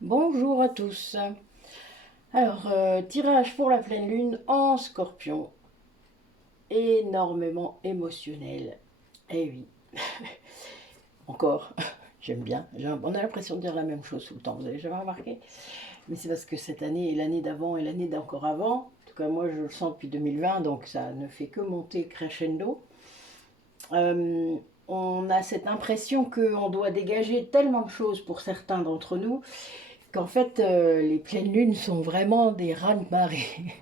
Bonjour à tous. Alors, tirage pour la pleine lune en scorpion, énormément émotionnel. Eh oui, encore, j'aime bien. On a l'impression de dire la même chose tout le temps, vous avez jamais remarqué? Mais c'est parce que cette année et l'année d'avant et l'année d'encore avant, en tout cas moi je le sens depuis 2020, donc ça ne fait que monter crescendo. Euh, on a cette impression qu'on doit dégager tellement de choses pour certains d'entre nous qu'en fait, les pleines lunes sont vraiment des raz-de-marée.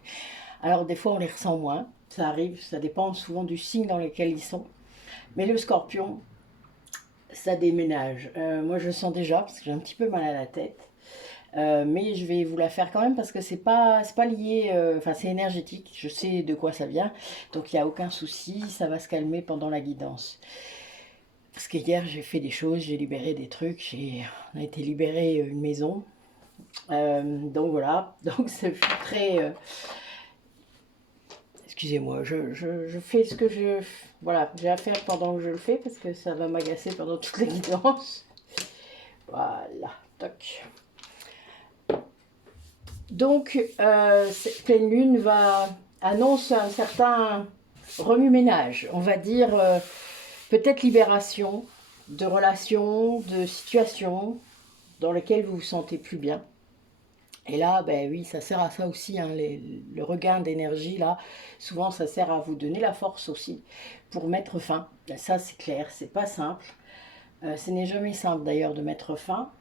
Alors, des fois, on les ressent moins. Ça arrive, ça dépend souvent du signe dans lequel ils sont. Mais le scorpion, ça déménage. Moi, je le sens déjà parce que j'ai un petit peu mal à la tête. Mais je vais vous la faire quand même parce que c'est pas lié, enfin c'est énergétique, je sais de quoi ça vient, donc il n'y a aucun souci, ça va se calmer pendant la guidance. Parce que hier j'ai fait des choses, j'ai libéré des trucs, on a été libéré une maison. Donc voilà, donc ça fut très... excusez-moi, je fais ce que voilà, j'ai à faire pendant que je le fais parce que ça va m'agacer pendant toute la guidance. Voilà, toc. Donc, cette pleine lune annonce un certain remue-ménage, on va dire peut-être libération de relations, de situations dans lesquelles vous vous sentez plus bien. Et là, ben oui, ça sert à ça aussi, hein, le regain d'énergie, là, souvent ça sert à vous donner la force aussi pour mettre fin. Ben, ça, c'est clair, c'est pas simple. Ce n'est jamais simple d'ailleurs de mettre fin.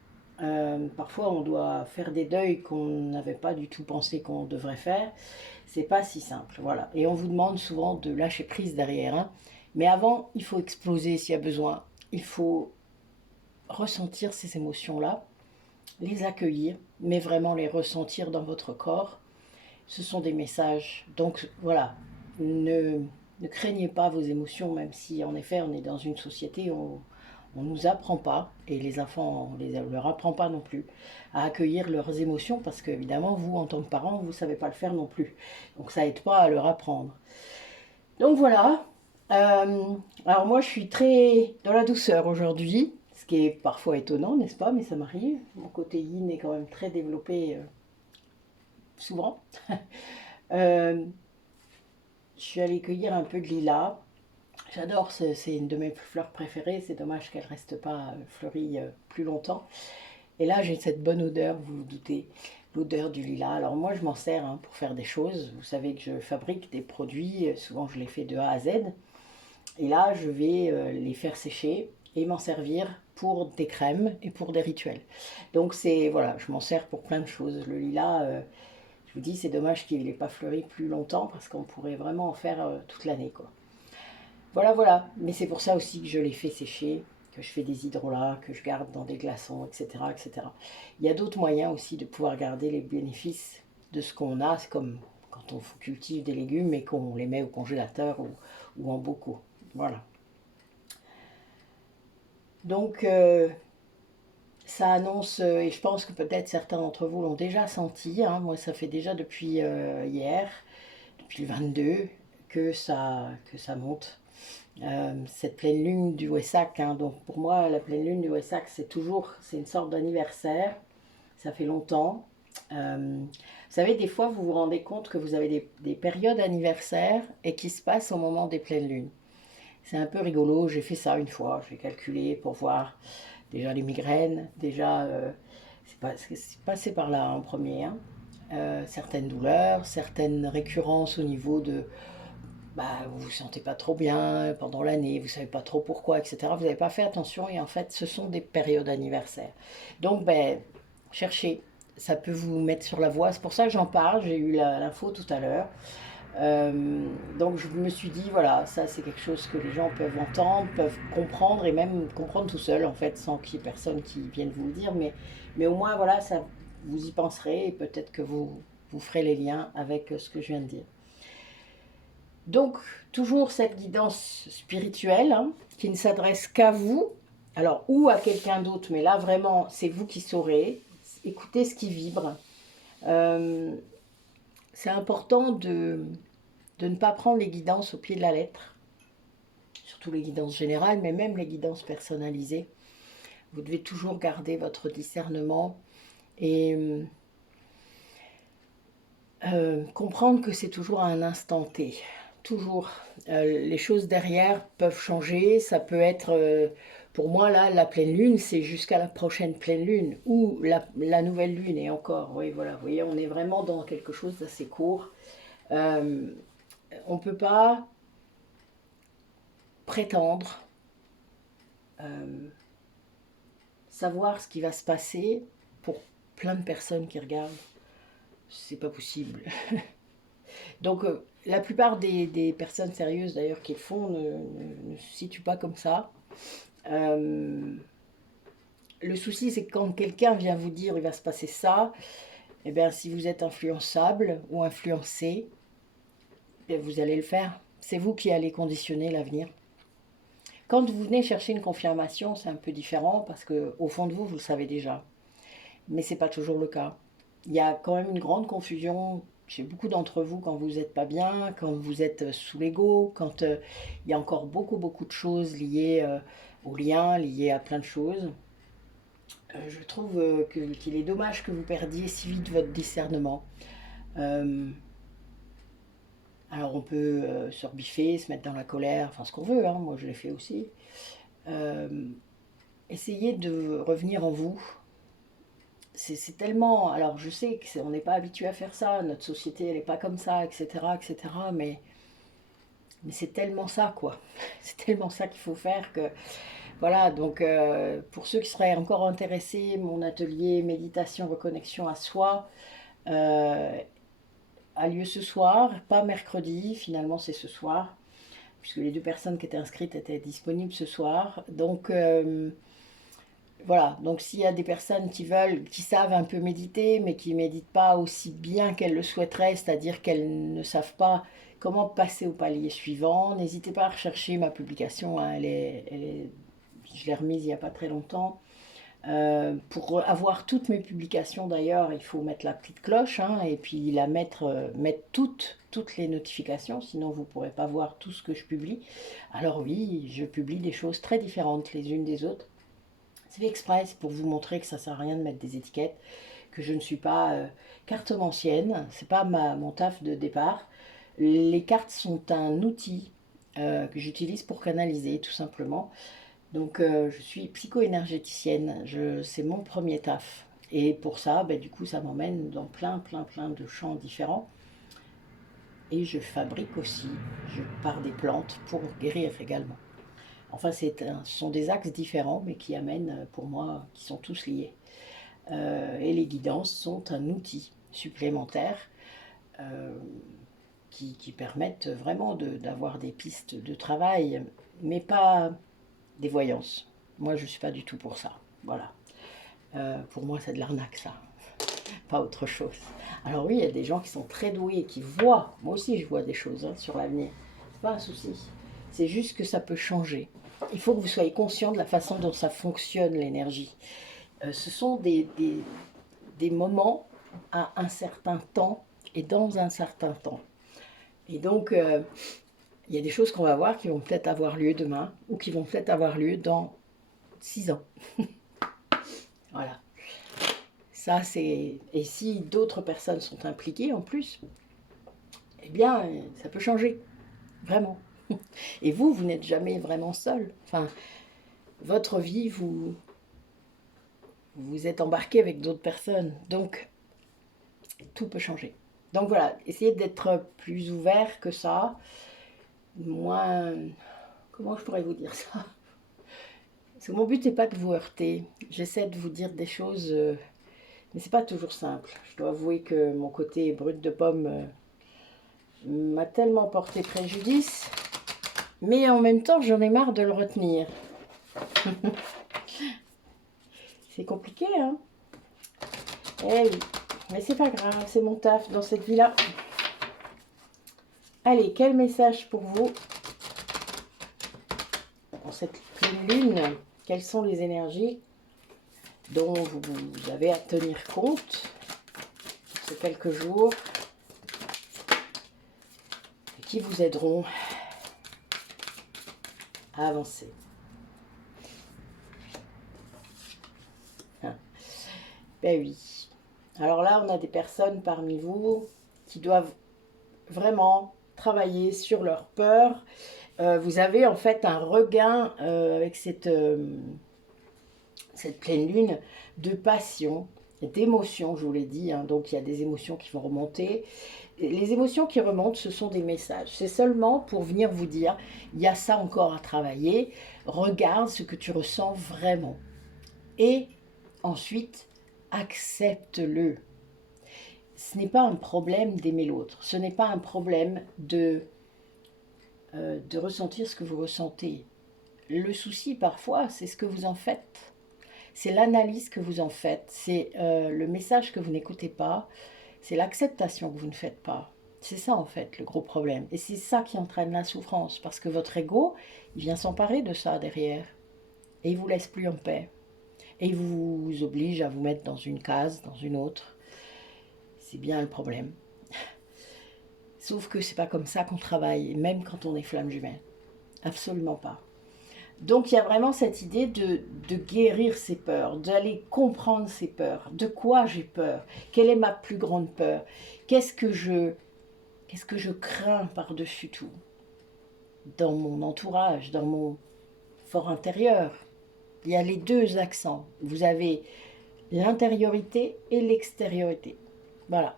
Parfois, on doit faire des deuils qu'on n'avait pas du tout pensé qu'on devrait faire. C'est pas si simple, voilà. Et on vous demande souvent de lâcher prise derrière, hein. Mais avant, il faut exploser s'il y a besoin. Il faut ressentir ces émotions-là, les accueillir, mais vraiment les ressentir dans votre corps. Ce sont des messages. Donc voilà, ne craignez pas vos émotions, même si en effet on est dans une société où on ne nous apprend pas, et les enfants, on ne leur apprend pas non plus, à accueillir leurs émotions, parce qu'évidemment, vous, en tant que parent, vous ne savez pas le faire non plus. Donc ça aide pas à leur apprendre. Donc voilà. Alors moi, je suis très dans la douceur aujourd'hui, ce qui est parfois étonnant, n'est-ce pas? Mais ça m'arrive. Mon côté yin est quand même très développé souvent. Euh, je suis allée cueillir un peu de lilas. J'adore, c'est une de mes fleurs préférées. C'est dommage qu'elle ne reste pas fleurie plus longtemps. Et là, j'ai cette bonne odeur, vous vous doutez, l'odeur du lilas. Alors moi, je m'en sers hein, pour faire des choses. Vous savez que je fabrique des produits, souvent je les fais de A à Z. Et là, je vais les faire sécher et m'en servir pour des crèmes et pour des rituels. Donc c'est voilà, je m'en sers pour plein de choses. Le lilas, je vous dis, c'est dommage qu'il n'ait pas fleuri plus longtemps parce qu'on pourrait vraiment en faire toute l'année, quoi. Voilà, voilà. Mais c'est pour ça aussi que je les fais sécher, que je fais des hydrolats, que je garde dans des glaçons, etc., etc. Il y a d'autres moyens aussi de pouvoir garder les bénéfices de ce qu'on a. C'est comme quand on cultive des légumes et qu'on les met au congélateur ou en bocaux. Voilà. Donc, ça annonce, et je pense que peut-être certains d'entre vous l'ont déjà senti, hein, moi ça fait déjà depuis hier, depuis le 22, que ça monte. Cette pleine lune du Wessak, hein, donc pour moi la pleine lune du Wessak c'est une sorte d'anniversaire, ça fait longtemps. Vous savez, des fois vous vous rendez compte que vous avez des périodes anniversaires et qui se passent au moment des pleines lunes. C'est un peu rigolo, j'ai fait ça une fois, j'ai calculé pour voir déjà les migraines, déjà c'est passé par là en premier, hein. Certaines douleurs, certaines récurrences au niveau de vous vous sentez pas trop bien pendant l'année, vous savez pas trop pourquoi, etc. Vous n'avez pas fait attention et en fait, ce sont des périodes anniversaires. Donc, cherchez, ça peut vous mettre sur la voie. C'est pour ça que j'en parle. J'ai eu l'info tout à l'heure. Donc, je me suis dit, voilà, ça c'est quelque chose que les gens peuvent entendre, peuvent comprendre et même comprendre tout seul en fait, sans qu'il y ait personne qui vienne vous le dire. Mais au moins, voilà, ça, vous y penserez et peut-être que vous ferez les liens avec ce que je viens de dire. Donc, toujours cette guidance spirituelle hein, qui ne s'adresse qu'à vous, alors ou à quelqu'un d'autre, mais là vraiment, c'est vous qui saurez. Écoutez ce qui vibre. Euh, c'est important de ne pas prendre les guidances au pied de la lettre, surtout les guidances générales, mais même les guidances personnalisées. Vous devez toujours garder votre discernement Et comprendre que c'est toujours à un instant T. Toujours. Les choses derrière peuvent changer. Ça peut être, pour moi, là, la pleine lune, c'est jusqu'à la prochaine pleine lune. Ou la nouvelle lune, et encore. Oui, voilà, vous voyez, on est vraiment dans quelque chose d'assez court. On ne peut pas prétendre savoir ce qui va se passer pour plein de personnes qui regardent. C'est pas possible. Donc, la plupart des personnes sérieuses d'ailleurs qui le font ne se situent pas comme ça. Le souci, c'est que quand quelqu'un vient vous dire il va se passer ça, eh bien, si vous êtes influençable ou influencé, eh, vous allez le faire. C'est vous qui allez conditionner l'avenir. Quand vous venez chercher une confirmation, c'est un peu différent parce que au fond de vous, vous le savez déjà. Mais c'est pas toujours le cas. Il y a quand même une grande confusion chez beaucoup d'entre vous quand vous n'êtes pas bien, quand vous êtes sous l'ego, quand il y a encore beaucoup de choses liées aux liens, liées à plein de choses. Je trouve qu'il est dommage que vous perdiez si vite votre discernement. Euh, alors on peut se rebiffer, se mettre dans la colère, enfin ce qu'on veut, hein, moi je l'ai fait aussi. Euh, Essayez de revenir en vous. C'est tellement... Alors je sais qu'on n'est pas habitué à faire ça, notre société elle n'est pas comme ça, etc. Mais c'est tellement ça quoi. C'est tellement ça qu'il faut faire que... Voilà, donc pour ceux qui seraient encore intéressés, mon atelier méditation, reconnexion à soi a lieu ce soir, pas mercredi, finalement c'est ce soir, puisque les 2 personnes qui étaient inscrites étaient disponibles ce soir. Donc voilà, donc s'il y a des personnes qui veulent, qui savent un peu méditer, mais qui ne méditent pas aussi bien qu'elles le souhaiteraient, c'est-à-dire qu'elles ne savent pas comment passer au palier suivant, n'hésitez pas à rechercher ma publication, hein, je l'ai remise il n'y a pas très longtemps. Pour avoir toutes mes publications d'ailleurs, il faut mettre la petite cloche hein, et puis mettre toutes les notifications, sinon vous ne pourrez pas voir tout ce que je publie. Alors oui, je publie des choses très différentes les unes des autres. C'est fait exprès, c'est pour vous montrer que ça ne sert à rien de mettre des étiquettes, que je ne suis pas cartomancienne, c'est pas mon taf de départ. Les cartes sont un outil que j'utilise pour canaliser tout simplement. Donc je suis psycho-énergéticienne, c'est mon premier taf. Et pour ça, ben, du coup, ça m'emmène dans plein de champs différents. Et je fabrique aussi, je pars des plantes pour guérir également. Enfin, ce sont des axes différents, mais qui amènent, pour moi, qui sont tous liés. Et les guidances sont un outil supplémentaire euh, qui permettent vraiment d'avoir des pistes de travail, mais pas des voyances. Moi, je ne suis pas du tout pour ça. Voilà. Pour moi, c'est de l'arnaque, ça. Pas autre chose. Alors oui, il y a des gens qui sont très doués et qui voient. Moi aussi, je vois des choses hein, sur l'avenir. C'est pas un souci. C'est juste que ça peut changer. Il faut que vous soyez conscient de la façon dont ça fonctionne, l'énergie. Ce sont des moments à un certain temps et dans un certain temps. Et donc, il y a des choses qu'on va voir qui vont peut-être avoir lieu demain ou qui vont peut-être avoir lieu dans 6 ans. Voilà. Ça, c'est... Et si d'autres personnes sont impliquées en plus, eh bien, ça peut changer. Vraiment. Et vous n'êtes jamais vraiment seul. Enfin, votre vie, vous êtes embarqué avec d'autres personnes. Donc, tout peut changer. Donc voilà, essayez d'être plus ouvert que ça. Moins... Comment je pourrais vous dire ça? Parce que mon but n'est pas de vous heurter. J'essaie de vous dire des choses, mais c'est pas toujours simple. Je dois avouer que mon côté brut de pomme m'a tellement porté préjudice, mais en même temps, j'en ai marre de le retenir. C'est compliqué, hein? Eh oui, mais c'est pas grave, c'est mon taf dans cette vie-là. Allez, quel message pour vous en cette pleine lune? Quelles sont les énergies dont vous avez à tenir compte ces quelques jours et qui vous aideront à avancer? Hein. Ben oui, Alors là, on a des personnes parmi vous qui doivent vraiment travailler sur leur peur. Vous avez en fait un regain avec cette pleine lune de passion, d'émotions, je vous l'ai dit. Hein. Donc il y a des émotions qui vont remonter. Et les émotions qui remontent, ce sont des messages. C'est seulement pour venir vous dire, il y a ça encore à travailler. Regarde ce que tu ressens vraiment. Et ensuite, accepte-le. Ce n'est pas un problème d'aimer l'autre. Ce n'est pas un problème de ressentir ce que vous ressentez. Le souci, parfois, c'est ce que vous en faites. C'est l'analyse que vous en faites. C'est le message que vous n'écoutez pas. C'est l'acceptation que vous ne faites pas. C'est ça, en fait, le gros problème. Et c'est ça qui entraîne la souffrance. Parce que votre ego, il vient s'emparer de ça derrière. Et il ne vous laisse plus en paix. Et il vous oblige à vous mettre dans une case, dans une autre. C'est bien le problème. Sauf que c'est pas comme ça qu'on travaille, même quand on est flamme jumelle. Absolument pas. Donc il y a vraiment cette idée de guérir ses peurs, d'aller comprendre ses peurs. De quoi j'ai peur? Quelle est ma plus grande peur? Qu'est-ce que je crains par-dessus tout? Dans mon entourage, dans mon fort intérieur. Il y a les deux accents. Vous avez l'intériorité et l'extériorité. Voilà.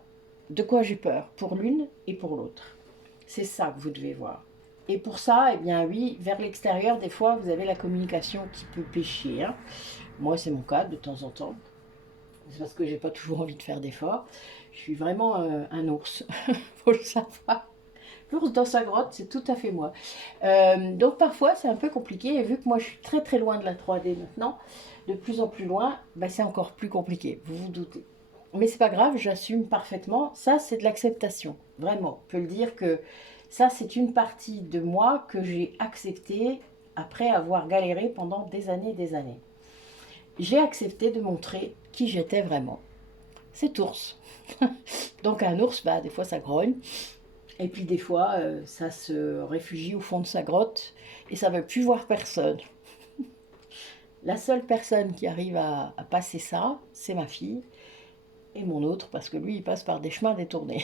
De quoi j'ai peur? Pour l'une et pour l'autre. C'est ça que vous devez voir. Et pour ça, eh bien oui, vers l'extérieur, des fois, vous avez la communication qui peut pécher. Hein. Moi, c'est mon cas de temps en temps. C'est parce que j'ai pas toujours envie de faire d'efforts. Je suis vraiment un ours, faut le savoir. L'ours dans sa grotte, c'est tout à fait moi. Donc parfois, c'est un peu compliqué. Et vu que moi, je suis très très loin de la 3D maintenant, de plus en plus loin, bah, c'est encore plus compliqué, vous vous doutez. Mais c'est pas grave, j'assume parfaitement. Ça, c'est de l'acceptation. Vraiment, on peut le dire que ça, c'est une partie de moi que j'ai acceptée après avoir galéré pendant des années et des années. J'ai accepté de montrer qui j'étais vraiment. Cet ours. Donc un ours, bah, des fois ça grogne. Et puis des fois, ça se réfugie au fond de sa grotte et ça ne veut plus voir personne. La seule personne qui arrive à passer ça, c'est ma fille. Et mon autre, parce que lui, il passe par des chemins détournés.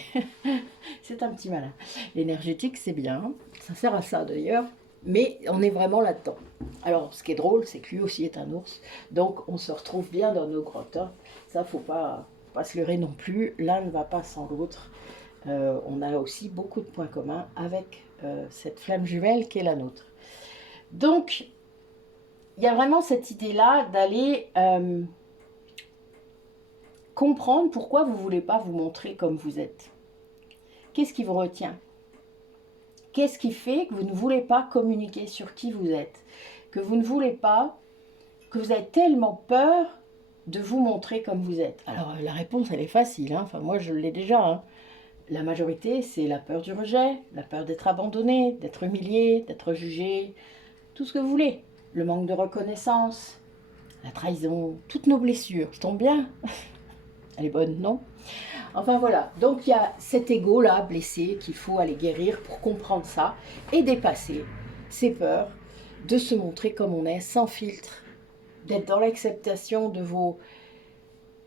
C'est un petit malin. L'énergétique, c'est bien. Ça sert à ça d'ailleurs. Mais on est vraiment là-dedans. Alors, ce qui est drôle, c'est que lui aussi est un ours. Donc, on se retrouve bien dans nos grottes. Hein. Ça, faut pas se leurrer non plus. L'un ne va pas sans l'autre. On a aussi beaucoup de points communs avec cette flamme jumelle qui est la nôtre. Donc, il y a vraiment cette idée-là d'aller comprendre pourquoi vous ne voulez pas vous montrer comme vous êtes. Qu'est-ce qui vous retient? Qu'est-ce qui fait que vous ne voulez pas communiquer sur qui vous êtes? Que vous ne voulez pas, que vous avez tellement peur de vous montrer comme vous êtes? Alors, la réponse, elle est facile. Hein. Enfin, moi, je l'ai déjà. Hein. La majorité, c'est la peur du rejet, la peur d'être abandonné, d'être humilié, d'être jugé, tout ce que vous voulez. Le manque de reconnaissance, la trahison, toutes nos blessures. Je tombe bien? Elle est bonne, non? Enfin voilà, donc il y a cet ego-là blessé qu'il faut aller guérir pour comprendre ça et dépasser ses peurs, de se montrer comme on est, sans filtre, d'être dans l'acceptation de vos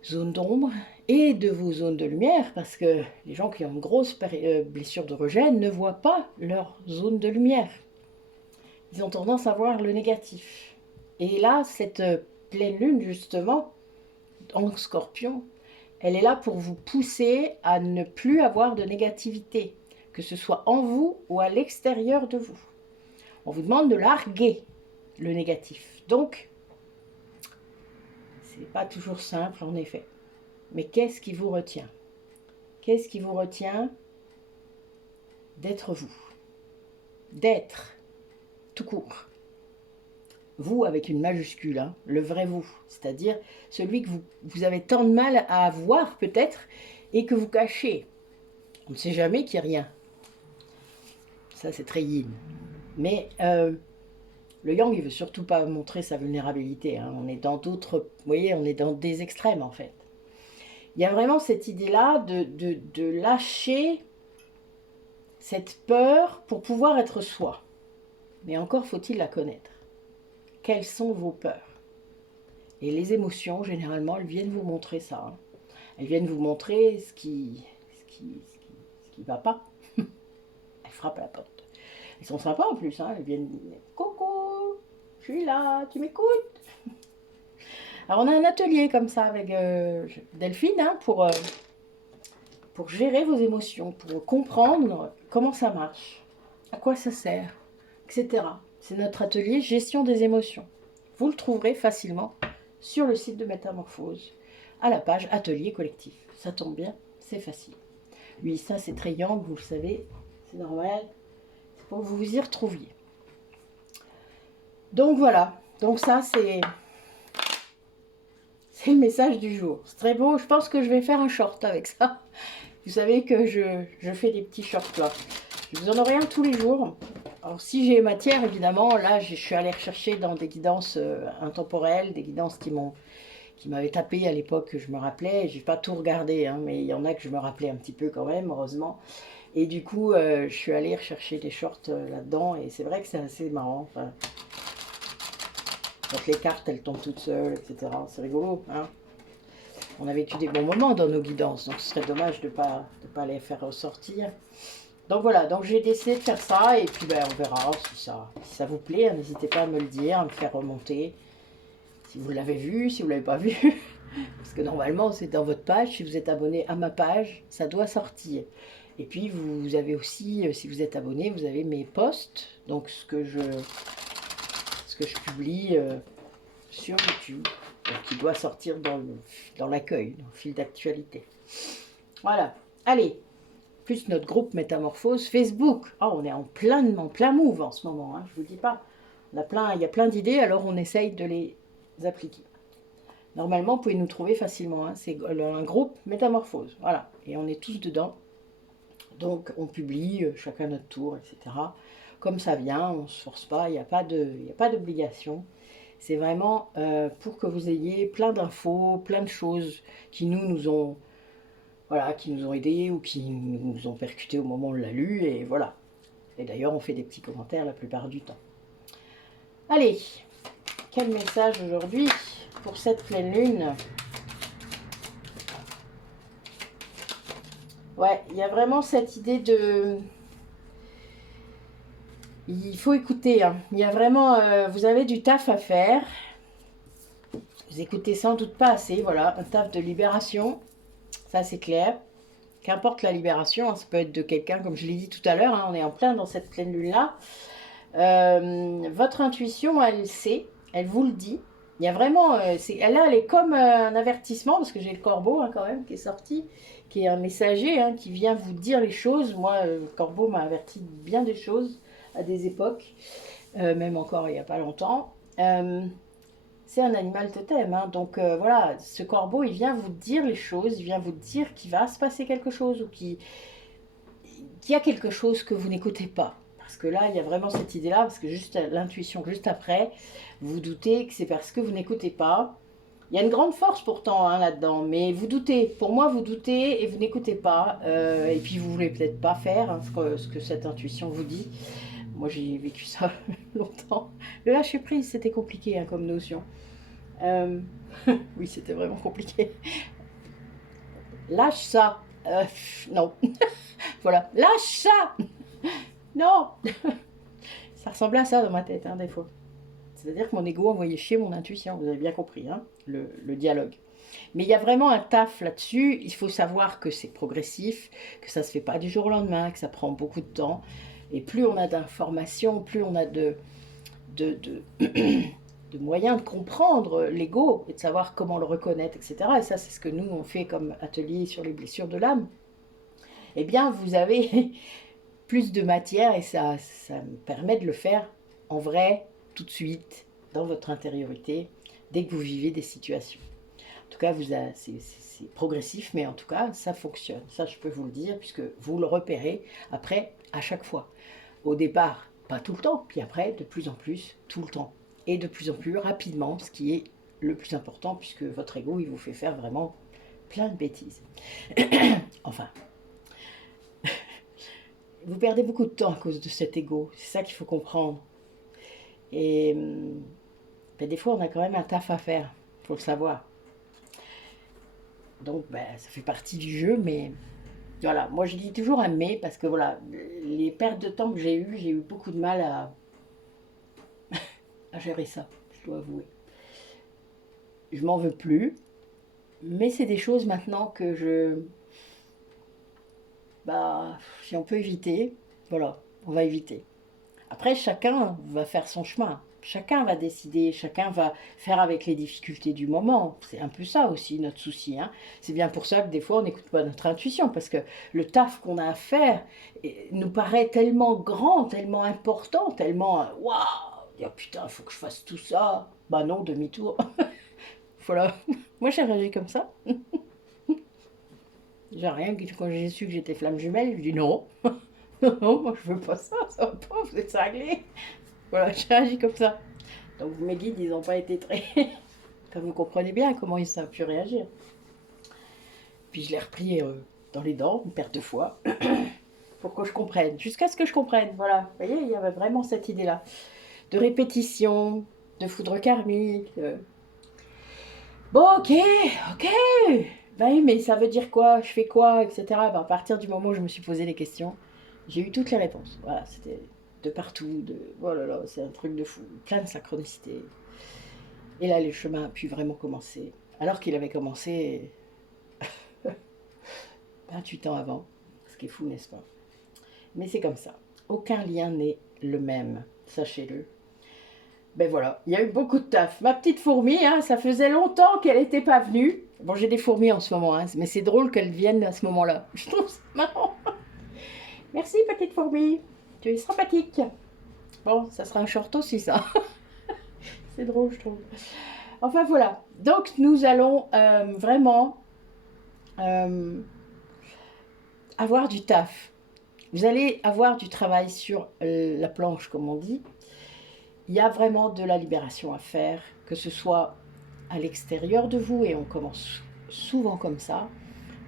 zones d'ombre et de vos zones de lumière, parce que les gens qui ont une grosse blessure de rejet ne voient pas leur zone de lumière. Ils ont tendance à voir le négatif. Et là, cette pleine lune, justement, en Scorpion, elle est là pour vous pousser à ne plus avoir de négativité, que ce soit en vous ou à l'extérieur de vous. On vous demande de larguer le négatif. Donc, c'est pas toujours simple en effet. Mais qu'est-ce qui vous retient? Qu'est-ce qui vous retient d'être vous? D'être, tout court. Vous avec une majuscule, hein, le vrai vous, c'est-à-dire celui que vous avez tant de mal à voir peut-être et que vous cachez. On ne sait jamais qu'il n'y a rien. Ça, c'est très yin. Mais le yang, il ne veut surtout pas montrer sa vulnérabilité. Hein. On est dans d'autres... Vous voyez, on est dans des extrêmes, en fait. Il y a vraiment cette idée-là de lâcher cette peur pour pouvoir être soi. Mais encore faut-il la connaître. Quelles sont vos peurs? Et les émotions, généralement, elles viennent vous montrer ça. Hein. Elles viennent vous montrer ce qui va pas. Elles frappent à la porte. Elles sont sympas en plus, hein. Elles viennent dire coucou, je suis là, tu m'écoutes? Alors on a un atelier comme ça avec Delphine hein, pour gérer vos émotions, pour comprendre comment ça marche, à quoi ça sert, etc. C'est notre atelier gestion des émotions. Vous le trouverez facilement sur le site de Métamorphose, à la page atelier collectif. Ça tombe bien, c'est facile. Oui, ça c'est très yang, vous le savez, c'est normal, c'est pour que vous vous y retrouviez. Donc voilà, donc ça c'est le message du jour. C'est très beau, je pense que je vais faire un short avec ça. Vous savez que je fais des petits shorts là. Je vous en aurai un tous les jours. Alors si j'ai matière, évidemment, là je suis allée rechercher dans des guidances intemporelles, des guidances qui m'avaient tapé à l'époque, que je me rappelais. J'ai pas tout regardé, hein, mais il y en a que je me rappelais un petit peu quand même, heureusement. Et du coup, je suis allée rechercher des shorts là-dedans, et c'est vrai que c'est assez marrant. Enfin, quand les cartes, elles tombent toutes seules, etc. C'est rigolo, hein. On a vécu des bons moments dans nos guidances, donc ce serait dommage de pas les faire ressortir. Donc voilà, donc j'ai décidé de faire ça, et puis ben, on verra si ça vous plaît. N'hésitez pas à me le dire, à me faire remonter. Si vous l'avez vu, si vous ne l'avez pas vu. Parce que normalement, c'est dans votre page. Si vous êtes abonné à ma page, ça doit sortir. Et puis, vous avez aussi, si vous êtes abonné, vous avez mes posts. Donc, ce que je publie sur YouTube. Donc, qui doit sortir dans l'accueil, dans le fil d'actualité. Voilà. Allez. Plus notre groupe Métamorphose Facebook. Oh, on est en plein move en ce moment, hein, je vous dis pas. Il y a plein d'idées, alors on essaye de les appliquer. Normalement, vous pouvez nous trouver facilement. Hein, c'est un groupe Métamorphose. Voilà. Et on est tous dedans. Donc, on publie chacun notre tour, etc. Comme ça vient, on ne se force pas, il n'y a pas d'obligation. C'est vraiment pour que vous ayez plein d'infos, plein de choses qui nous ont aidés ou qui nous ont percutés au moment où on l'a lu, et voilà. Et d'ailleurs, on fait des petits commentaires la plupart du temps. Allez, quel message aujourd'hui pour cette pleine lune? Ouais, il y a vraiment cette idée de... Il faut écouter, hein. Il y a vraiment... vous avez du taf à faire. Vous écoutez sans doute pas assez, voilà. Un taf de libération, ça c'est clair. Qu'importe la libération, hein, ça peut être de quelqu'un, comme je l'ai dit tout à l'heure, hein, on est en plein dans cette pleine lune-là. Votre intuition, elle sait, elle vous le dit. Il y a vraiment, elle est comme un avertissement, parce que j'ai le corbeau hein, quand même qui est sorti, qui est un messager hein, qui vient vous dire les choses. Moi, le corbeau m'a averti de bien des choses à des époques, même encore il n'y a pas longtemps. C'est un animal totem, hein, donc voilà, ce corbeau, il vient vous dire les choses, il vient vous dire qu'il va se passer quelque chose ou qu'il y a quelque chose que vous n'écoutez pas. Parce que là, il y a vraiment cette idée-là, parce que juste l'intuition, juste après, vous doutez que c'est parce que vous n'écoutez pas. Il y a une grande force pourtant hein, là-dedans, mais vous doutez. Pour moi, vous doutez et vous n'écoutez pas. Et puis, vous voulez peut-être pas faire hein, ce que cette intuition vous dit. Moi, j'ai vécu ça longtemps. Le lâcher prise, c'était compliqué hein, comme notion. Oui, c'était vraiment compliqué. Lâche ça. Non. Voilà. Lâche ça. Non. Ça ressemblait à ça dans ma tête, hein, des fois. C'est-à-dire que mon ego envoyait chier mon intuition, vous avez bien compris, hein, le dialogue. Mais il y a vraiment un taf là-dessus. Il faut savoir que c'est progressif, que ça ne se fait pas du jour au lendemain, que ça prend beaucoup de temps. Et plus on a d'informations, plus on a de moyens de comprendre l'ego et de savoir comment le reconnaître, etc. Et ça, c'est ce que nous, on fait comme atelier sur les blessures de l'âme. Eh bien, vous avez plus de matière et ça me permet de le faire en vrai, tout de suite, dans votre intériorité, dès que vous vivez des situations. En tout cas, c'est progressif, mais en tout cas, ça fonctionne. Ça, je peux vous le dire, puisque vous le repérez après, à chaque fois. Au départ, pas tout le temps, puis après, de plus en plus, tout le temps. Et de plus en plus rapidement, ce qui est le plus important, puisque votre ego, il vous fait faire vraiment plein de bêtises. Enfin, vous perdez beaucoup de temps à cause de cet ego. C'est ça qu'il faut comprendre. Et ben, des fois, on a quand même un taf à faire. Il faut le savoir. Donc, ben, ça fait partie du jeu, mais voilà. Moi, je dis toujours un mais parce que voilà, les pertes de temps que j'ai eu beaucoup de mal à gérer ça, je dois avouer. Je m'en veux plus, mais c'est des choses maintenant que bah, si on peut éviter, voilà, on va éviter. Après, chacun va faire son chemin. Chacun va décider, chacun va faire avec les difficultés du moment. C'est un peu ça aussi notre souci, hein. C'est bien pour ça que des fois on n'écoute pas notre intuition, parce que le taf qu'on a à faire nous paraît tellement grand, tellement important, tellement waouh, oh, putain, il faut que je fasse tout ça. Bah non, demi-tour. Voilà. Moi j'ai réagi comme ça. J'ai rien, quand j'ai su que j'étais flamme jumelle, je dis non. Non, moi je veux pas ça, ça va pas, vous êtes cinglés. Voilà, j'ai réagi comme ça. Donc mes guides, ils n'ont pas été très... Comme vous comprenez bien comment ils ont pu réagir. Puis je l'ai repris dans les dents, une paire de fois, pour que je comprenne, jusqu'à ce que je comprenne. Voilà, vous voyez, il y avait vraiment cette idée-là. De répétition, de foudre karmique. Bon, ok, ok. Ben oui, mais ça veut dire quoi? Je fais quoi? Etc. Ben, à partir du moment où je me suis posé les questions, j'ai eu toutes les réponses. Voilà, c'était de partout. Oh là là, c'est un truc de fou. Plein de synchronicité. Et là, le chemin a pu vraiment commencer. Alors qu'il avait commencé 28 ans avant. Ce qui est fou, n'est-ce pas? Mais c'est comme ça. Aucun lien n'est le même, sachez-le. Ben voilà, il y a eu beaucoup de taf. Ma petite fourmi, hein, ça faisait longtemps qu'elle n'était pas venue. Bon, j'ai des fourmis en ce moment, hein, mais c'est drôle qu'elles viennent à ce moment-là. Je trouve ça marrant. Merci, petite fourmi. Tu es sympathique. Bon, ça sera un short aussi, ça. C'est drôle, je trouve. Enfin, voilà. Donc, nous allons vraiment avoir du taf. Vous allez avoir du travail sur la planche, comme on dit. Il y a vraiment de la libération à faire, que ce soit à l'extérieur de vous, et on commence souvent comme ça,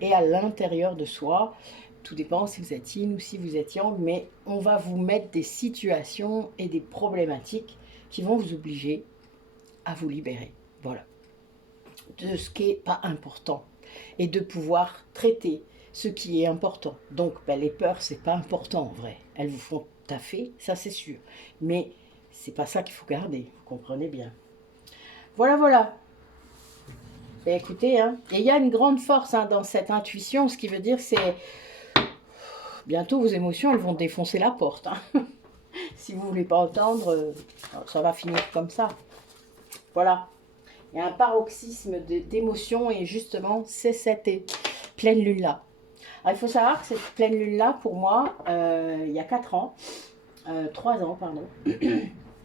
et à l'intérieur de soi. Tout dépend si vous êtes yin ou si vous êtes yang, mais on va vous mettre des situations et des problématiques qui vont vous obliger à vous libérer. Voilà. De ce qui n'est pas important. Et de pouvoir traiter ce qui est important. Donc, ben, les peurs, c'est pas important en vrai. Elles vous font taffer, ça c'est sûr. Mais c'est pas ça qu'il faut garder, vous comprenez bien. Voilà, voilà. Et écoutez, hein, et il y a une grande force hein, dans cette intuition, ce qui veut dire c'est bientôt vos émotions, elles vont défoncer la porte. Hein. Si vous ne voulez pas entendre, ça va finir comme ça. Voilà. Il y a un paroxysme d'émotions et justement, c'est cette pleine lune-là. Alors, il faut savoir que cette pleine lune-là, pour moi, il y a 4 ans, 3 ans, pardon,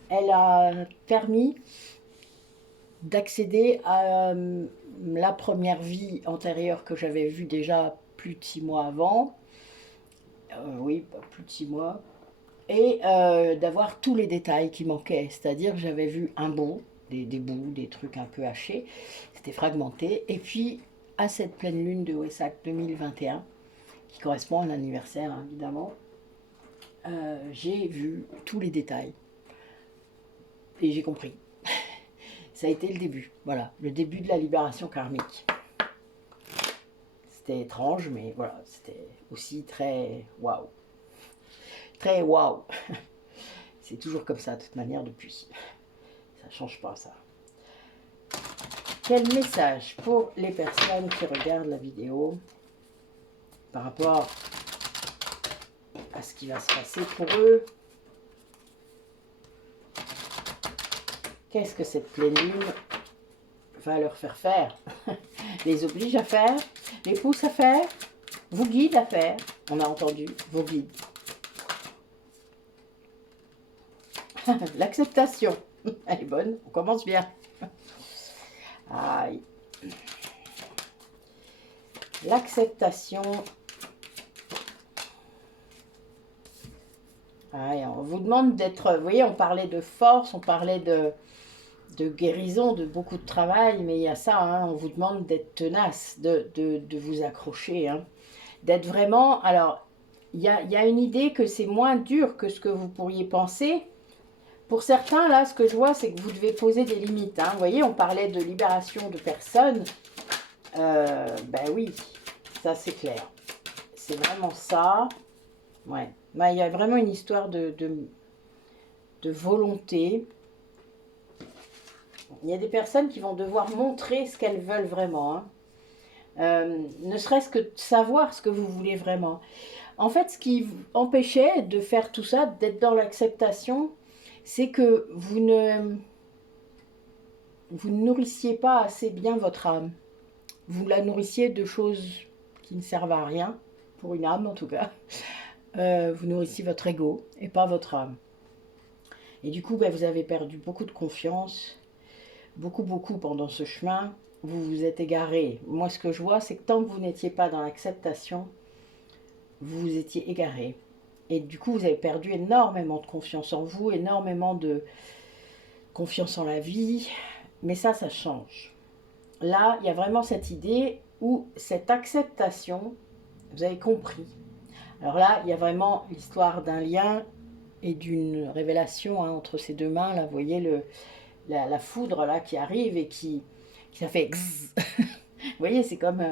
elle a permis d'accéder à la première vie antérieure que j'avais vue déjà plus de 6 mois avant. Oui, plus de 6 mois. Et d'avoir tous les détails qui manquaient. C'est-à-dire que j'avais vu un bout, des bouts, des trucs un peu hachés. C'était fragmenté. Et puis, à cette pleine lune de Wessac 2021, qui correspond à l'anniversaire, hein, évidemment, j'ai vu tous les détails. Et j'ai compris. Ça a été le début. Voilà, le début de la libération karmique. C'était étrange, mais voilà, c'était aussi très waouh. Très waouh. C'est toujours comme ça, de toute manière, depuis. Ça ne change pas, ça. Quel message pour les personnes qui regardent la vidéo par rapport à ce qui va se passer pour eux? Qu'est-ce que cette pleine lune va leur faire faire? Les oblige à faire, les pousse à faire, vous guide à faire. On a entendu, vos guides. L'acceptation. Elle est bonne, on commence bien. Aïe. L'acceptation. Aïe, on vous demande d'être... Vous voyez, on parlait de force, on parlait de guérison, de beaucoup de travail, mais il y a ça, hein, on vous demande d'être tenace, de vous accrocher, hein, d'être vraiment... Alors, il y a une idée que c'est moins dur que ce que vous pourriez penser. Pour certains, là, ce que je vois, c'est que vous devez poser des limites. Hein. Vous voyez, on parlait de libération de personnes. Ben oui, ça c'est clair. C'est vraiment ça. Ouais. Ben, il y a vraiment une histoire de volonté. Il y a des personnes qui vont devoir montrer ce qu'elles veulent vraiment. Hein. Ne serait-ce que de savoir ce que vous voulez vraiment. En fait, ce qui vous empêchait de faire tout ça, d'être dans l'acceptation, c'est que vous ne nourrissiez pas assez bien votre âme. Vous la nourrissiez de choses qui ne servent à rien, pour une âme en tout cas. Vous nourrissiez votre ego et pas votre âme. Et du coup, ben, vous avez perdu beaucoup de confiance, beaucoup pendant ce chemin. Vous vous êtes égaré. Moi, ce que je vois, c'est que tant que vous n'étiez pas dans l'acceptation, vous vous étiez égaré. Et du coup, vous avez perdu énormément de confiance en vous, énormément de confiance en la vie. Mais ça change. Là, il y a vraiment cette idée où cette acceptation, vous avez compris. Alors là, il y a vraiment l'histoire d'un lien et d'une révélation hein, entre ces deux mains. Là, vous voyez la foudre là qui arrive et qui ça fait vous voyez, c'est comme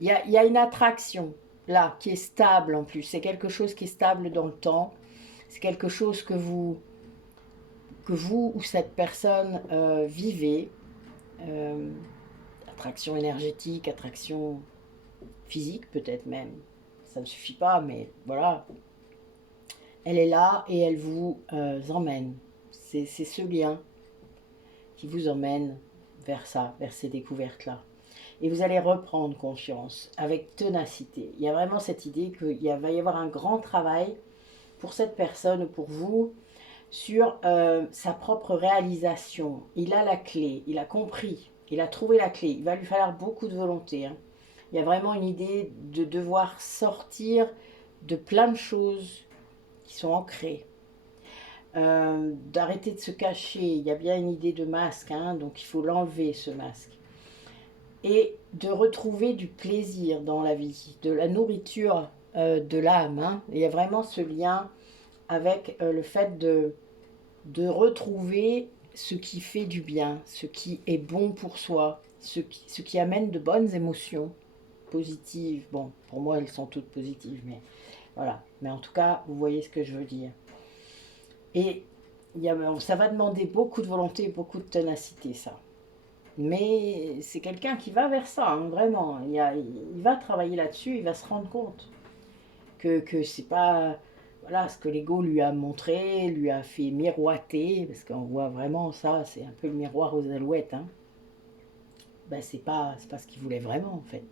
il y a une attraction là qui est stable en plus. C'est quelque chose qui est stable dans le temps. C'est quelque chose que vous ou cette personne vivez. Attraction énergétique, attraction physique peut-être même. Ça ne suffit pas, mais voilà. Elle est là et elle vous emmène. C'est ce lien qui vous emmène vers ça, vers ces découvertes-là. Et vous allez reprendre confiance avec ténacité. Il y a vraiment cette idée qu'il va y avoir un grand travail pour cette personne ou pour vous sur sa propre réalisation. Il a la clé, il a compris, il a trouvé la clé. Il va lui falloir beaucoup de volonté. Hein. Il y a vraiment une idée de devoir sortir de plein de choses qui sont ancrées. D'arrêter de se cacher. Il y a bien une idée de masque, hein, donc il faut l'enlever ce masque. Et de retrouver du plaisir dans la vie, de la nourriture de l'âme. Hein. Il y a vraiment ce lien avec le fait de retrouver ce qui fait du bien, ce qui est bon pour soi, ce qui amène de bonnes émotions positives. Bon, pour moi, elles sont toutes positives, mais voilà. Mais en tout cas, vous voyez ce que je veux dire. Et ça va demander beaucoup de volonté, beaucoup de ténacité, ça. Mais c'est quelqu'un qui va vers ça, hein, vraiment. Il va travailler là-dessus, il va se rendre compte que c'est pas voilà, ce que l'ego lui a montré, lui a fait miroiter, parce qu'on voit vraiment ça, c'est un peu le miroir aux alouettes. Hein. Ben, c'est pas ce qu'il voulait vraiment, en fait.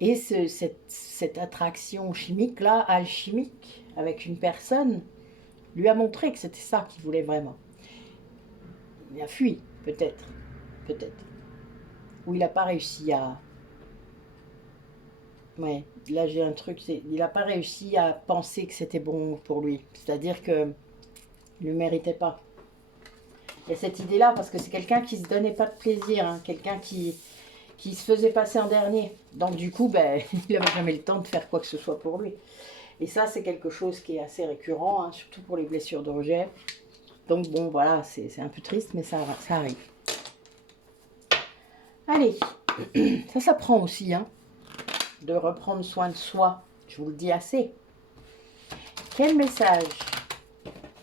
Et cette attraction chimique-là, alchimique, avec une personne, lui a montré que c'était ça qu'il voulait vraiment. Il a fui, peut-être. Ou il n'a pas réussi à... Ouais, là j'ai un truc, il n'a pas réussi à penser que c'était bon pour lui. C'est-à-dire que il ne le méritait pas. Il y a cette idée-là, parce que c'est quelqu'un qui ne se donnait pas de plaisir, hein, quelqu'un qui se faisait passer en dernier. Donc du coup, ben, il n'avait jamais le temps de faire quoi que ce soit pour lui. Et ça, c'est quelque chose qui est assez récurrent, hein, surtout pour les blessures de rejet. Donc bon, voilà, c'est un peu triste, mais ça arrive. Allez, ça prend aussi, hein, de reprendre soin de soi. Je vous le dis assez. Quel message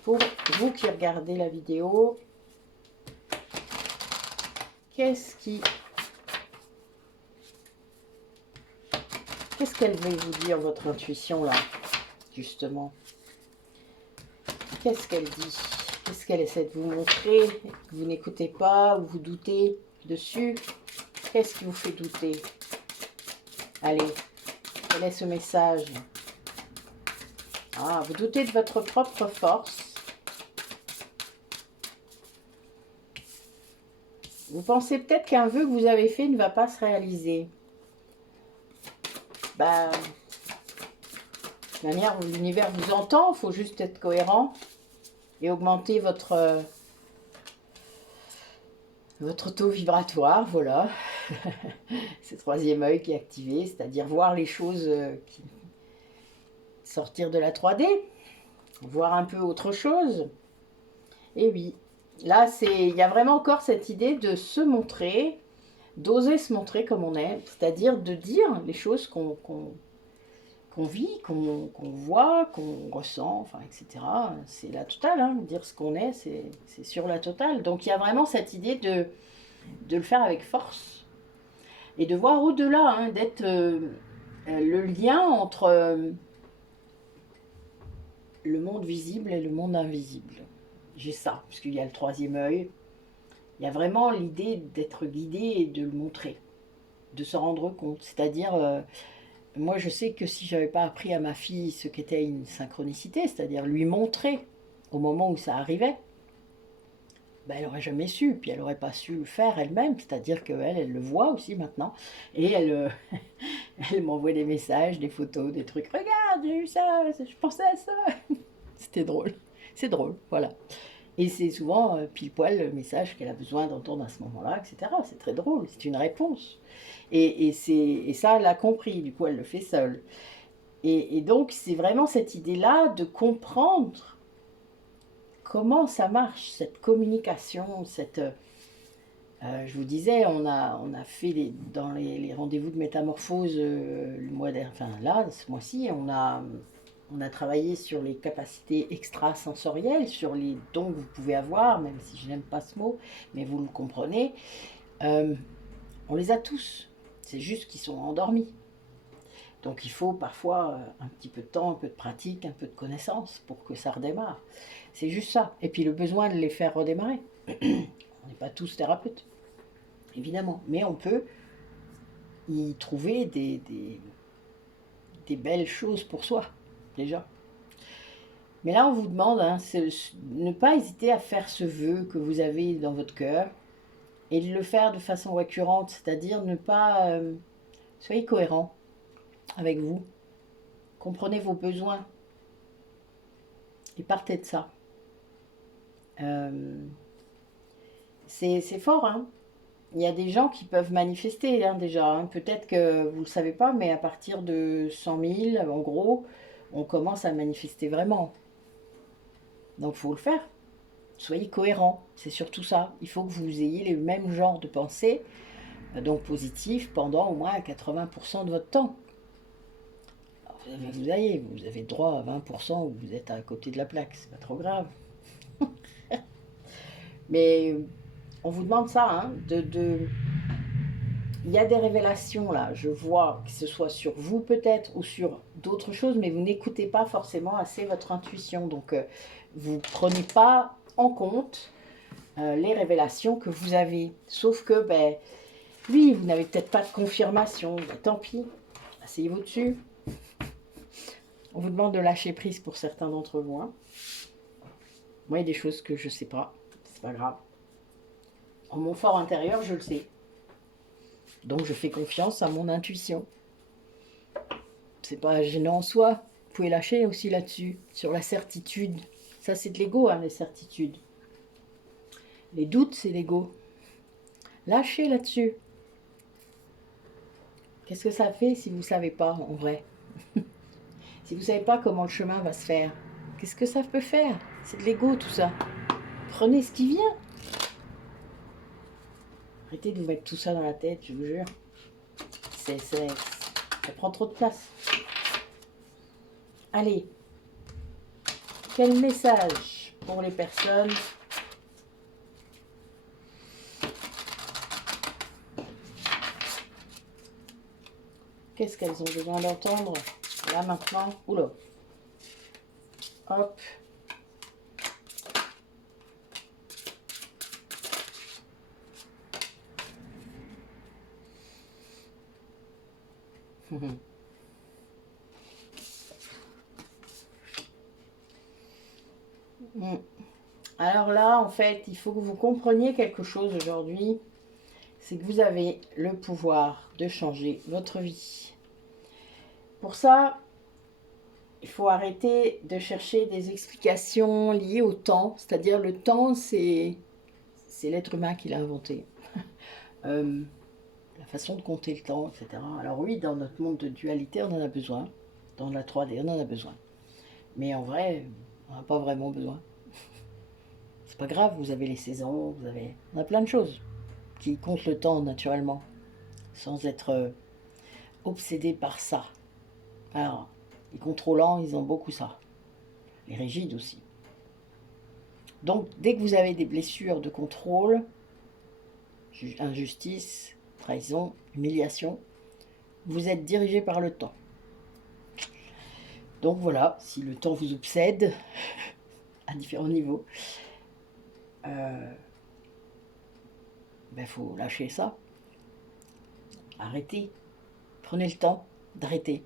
pour vous qui regardez la vidéo? Qu'est-ce qu'elle veut vous dire, votre intuition, là, justement? Qu'est-ce qu'elle dit? Qu'est-ce qu'elle essaie de vous montrer? Que vous n'écoutez pas ou vous doutez dessus? Qu'est-ce qui vous fait douter? Allez, quel est ce message? Ah, vous doutez de votre propre force. Vous pensez peut-être qu'un vœu que vous avez fait ne va pas se réaliser. Ben, de manière où l'univers vous entend, il faut juste être cohérent et augmenter votre taux vibratoire, voilà. C'est le troisième œil qui est activé, c'est-à-dire voir les choses, sortir de la 3D, voir un peu autre chose. Et oui, Là, il y a vraiment encore cette idée de se montrer, d'oser se montrer comme on est, c'est-à-dire de dire les choses qu'on vit, qu'on voit, qu'on ressent, enfin, etc. C'est la totale, hein. Dire ce qu'on est, c'est sur la totale. Donc il y a vraiment cette idée de le faire avec force et de voir au-delà, hein, d'être le lien entre le monde visible et le monde invisible. J'ai ça, puisqu'il y a le troisième œil. Il y a vraiment l'idée d'être guidé et de le montrer, de se rendre compte. C'est-à-dire, moi je sais que si j'avais pas appris à ma fille ce qu'était une synchronicité, c'est-à-dire lui montrer au moment où ça arrivait, ben, elle n'aurait jamais su, puis elle n'aurait pas su le faire elle-même, c'est-à-dire qu'elle, elle le voit aussi maintenant, et elle, elle m'envoie des messages, des photos, des trucs, regarde, j'ai eu ça, je pensais à ça. C'était drôle, c'est drôle, voilà. Et c'est souvent pile poil le message qu'elle a besoin d'entendre à ce moment-là, etc. C'est très drôle, c'est une réponse. Et ça, elle l'a compris, du coup, elle le fait seule. Et donc, c'est vraiment cette idée-là de comprendre comment ça marche, cette communication, je vous disais, on a fait dans les rendez-vous de métamorphose le mois dernier, enfin là, ce mois-ci, on a travaillé sur les capacités extrasensorielles, sur les dons que vous pouvez avoir, même si je n'aime pas ce mot, mais vous le comprenez. Euh, on les a tous, c'est juste qu'ils sont endormis. Donc il faut parfois un petit peu de temps, un peu de pratique, un peu de connaissance pour que ça redémarre. C'est juste ça. Et puis le besoin de les faire redémarrer. On n'est pas tous thérapeutes, évidemment, mais on peut y trouver des belles choses pour soi, déjà. Mais là, on vous demande, hein, ne pas hésiter à faire ce vœu que vous avez dans votre cœur et de le faire de façon récurrente, c'est-à-dire ne pas... soyez cohérent avec vous, comprenez vos besoins et partez de ça. C'est fort, hein. Il y a des gens qui peuvent manifester hein, déjà. Hein. Peut-être que vous ne le savez pas, mais à partir de 100 000, en gros, on commence à manifester vraiment. Donc il faut le faire. Soyez cohérent, c'est surtout ça. Il faut que vous ayez le même genre de pensée, donc positif, pendant au moins 80% de votre temps. Alors, vous avez droit à 20% où vous êtes à côté de la plaque, c'est pas trop grave. Mais on vous demande ça, hein, il y a des révélations là, je vois que ce soit sur vous peut-être ou sur d'autres choses, mais vous n'écoutez pas forcément assez votre intuition. Donc vous ne prenez pas en compte les révélations que vous avez. Sauf que, ben, oui, vous n'avez peut-être pas de confirmation. Ben, tant pis, asseyez-vous dessus. On vous demande de lâcher prise pour certains d'entre vous. Hein. Moi, il y a des choses que je ne sais pas. C'est pas grave. En mon fort intérieur, je le sais. Donc je fais confiance à mon intuition. C'est pas gênant en soi. Vous pouvez lâcher aussi là-dessus, sur la certitude. Ça, c'est de l'ego, hein, les certitudes. Les doutes, c'est l'ego. Lâchez là-dessus. Qu'est-ce que ça fait si vous ne savez pas, en vrai? Si vous ne savez pas comment le chemin va se faire, qu'est-ce que ça peut faire? C'est de l'ego, tout ça. Prenez ce qui vient. Arrêtez de vous mettre tout ça dans la tête, je vous jure. Ça prend trop de place. Allez. Quel message pour les personnes qu'est-ce qu'elles ont besoin d'entendre là maintenant? Oula. Hop. Alors là, en fait, il faut que vous compreniez quelque chose aujourd'hui. C'est que vous avez le pouvoir de changer votre vie. Pour ça, il faut arrêter de chercher des explications liées au temps. C'est-à-dire le temps, c'est l'être humain qui l'a inventé. La façon de compter le temps, etc. Alors oui, dans notre monde de dualité, on en a besoin. Dans la 3D, on en a besoin. Mais en vrai, on n'a pas vraiment besoin. pas grave, vous avez les saisons, on a plein de choses qui comptent le temps naturellement, sans être obsédé par ça. Alors, les contrôlants, ils ont beaucoup ça. Les rigides aussi. Donc, dès que vous avez des blessures de contrôle, injustice, trahison, humiliation, vous êtes dirigé par le temps. Donc voilà, si le temps vous obsède, à différents niveaux, faut lâcher ça. Arrêtez. Prenez le temps d'arrêter.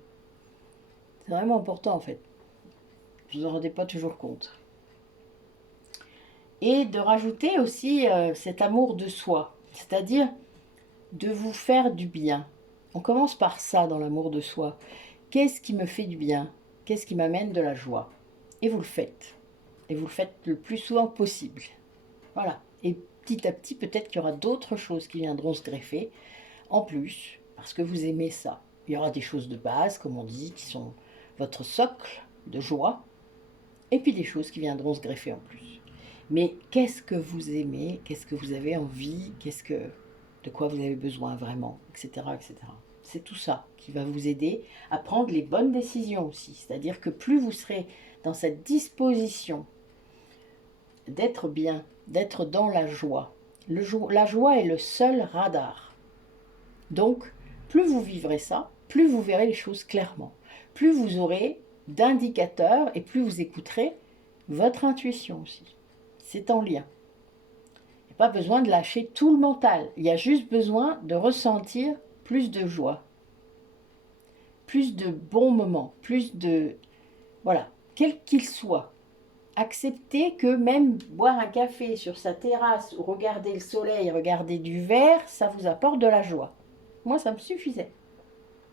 C'est vraiment important en fait. Vous n'en rendez pas toujours compte. Et de rajouter aussi cet amour de soi, c'est-à-dire de vous faire du bien. On commence par ça dans l'amour de soi. Qu'est-ce qui me fait du bien? Qu'est-ce qui m'amène de la joie? Et vous le faites. Et vous le faites le plus souvent possible. Voilà. Et petit à petit, peut-être qu'il y aura d'autres choses qui viendront se greffer en plus, parce que vous aimez ça. Il y aura des choses de base, comme on dit, qui sont votre socle de joie, et puis des choses qui viendront se greffer en plus. Mais qu'est-ce que vous aimez? Qu'est-ce que vous avez envie? De quoi vous avez besoin vraiment? Etc. etc. C'est tout ça qui va vous aider à prendre les bonnes décisions aussi. C'est-à-dire que plus vous serez dans cette disposition d'être bien, d'être dans la joie. La joie est le seul radar. Donc, plus vous vivrez ça, plus vous verrez les choses clairement. Plus vous aurez d'indicateurs et plus vous écouterez votre intuition aussi. C'est en lien. Il n'y a pas besoin de lâcher tout le mental. Il y a juste besoin de ressentir plus de joie, plus de bons moments, plus de... Voilà, quel qu'il soit. Accepter que même boire un café sur sa terrasse ou regarder le soleil, regarder du vert, ça vous apporte de la joie. Moi, ça me suffisait.